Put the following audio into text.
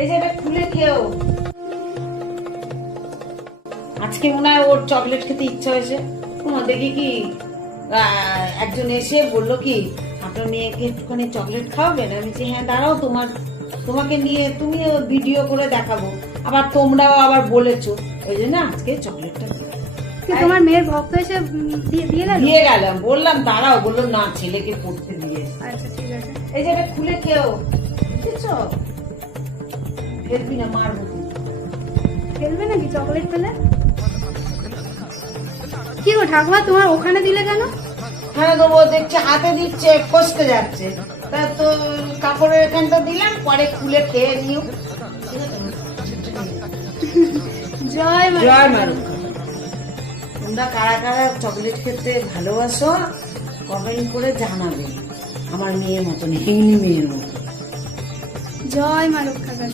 এই যে এটা খুলে খেও। আজকে মনে হয় ওর চকলেট খেতে ইচ্ছা হয়েছে। দেখি কি একজন এসে বললো কি আপনার মেয়েকে একটুখানি চকলেট খাওয়াবেন। আমি বলছি হ্যাঁ দাঁড়াও, তোমাকে নিয়ে তুমিও ভিডিও করে দেখাবো। আবার তোমরাও আবার বলেছো, ওই জন্য আজকে চকলেটটা তোমার মেয়ের ভক্ত এসে দিয়ে গেলাম। বললাম দাঁড়াও, বললাম না ছেলেকে পড়তে দিয়ে। আচ্ছা ঠিক আছে। এই যে এটা খুলে খেও, বুঝেছো? ফেলবি না, মারবো। ফেলবে নাকি চকলেট পেলে? কি গো ঠাকুমা, তোমার ওখানে দিলে কেন? হ্যাঁ দেবো, দেখছে হাতে দিচ্ছে, ফসকে যাচ্ছে। তা তো কাপড়ের এখানটা দিলাম, পরে খুলে খেয়ে নিও। জয় মা। জয় মা রুক্মা। তোমরা কারা কারা চকলেট খেতে ভালোবাসো কমেন্ট করে জানাবে। আমার মেয়ের মতন, হিংনি মেয়ের মতো। জয় মা রক্ষা।